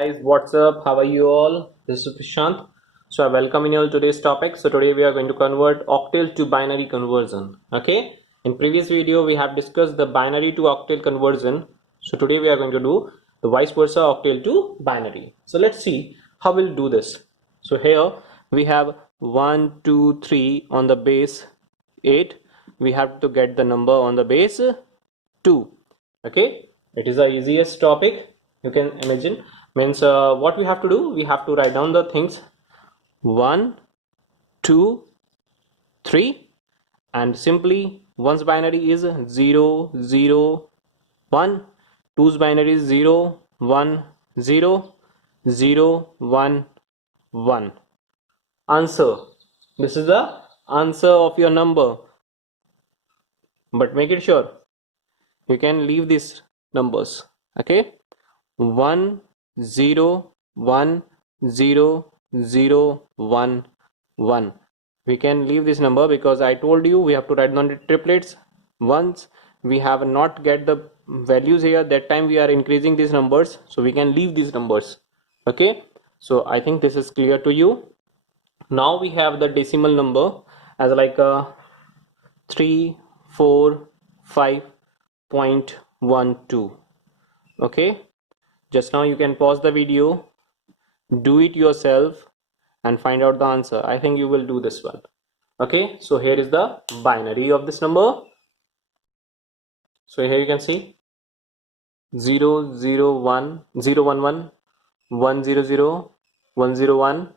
Guys, what's up? How are you all? This is Prashant. So I welcome you all today's topic. So today we are going to convert octal to binary conversion. Okay. In previous video we have discussed the binary to octal conversion. So today we are going to do the vice versa octal to binary. So let's see how we'll do this. So here we have 1, 2, 3 on the base 8. We have to get the number on the base 2. Okay, it is the easiest topic you can imagine. Means what we have to do, we have to write down the things 1, 2, 3, and simply one's binary is 0, 0, 1, two's binary is 0, 1, 0, 0, 1, 1. Answer, this is the answer of your number, but make it sure you can leave these numbers. Okay, 1, 0, 1, 0, 0, 1, 1. We can leave this number because I told you we have to write down the triplets. Once we have not get the values here, that time we are increasing these numbers, so we can leave these numbers. Okay, so I think this is clear to you. Now we have the decimal number as like 3, 4, 5.12. Okay, just now you can pause the video, do it yourself and find out the answer. I think you will do this one. Okay, so here is the binary of this number. So here you can see 0, 0, 1, 0, 1, 1, 1, 0, 0, 1, 0, 1,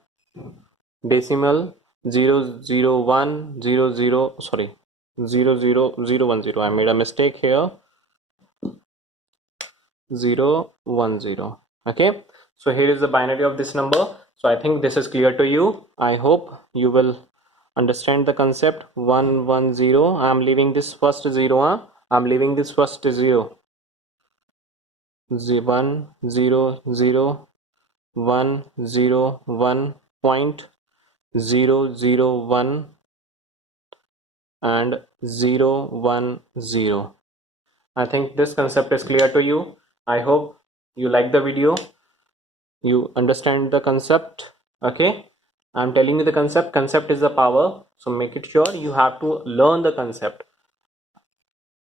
decimal 0, 0, 1, 0, 0, sorry, 0, 0, 0, 1, 0. I made a mistake here. 0, 1, 0. Okay, so here is the binary of this number. So I think this is clear to you. I hope you will understand the concept. 1, 1, 0. I am leaving this first 0. I am leaving this first 0. 1, 0, 0, 1, 0, 1, point 0, 0, 1 and 0, 1, 0. I think this concept is clear to you. I hope you like the video, you understand the concept. Okay, I'm telling you the concept is the power, so make it sure you have to learn the concept.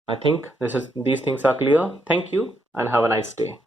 I think these things are clear. Thank you and have a nice day.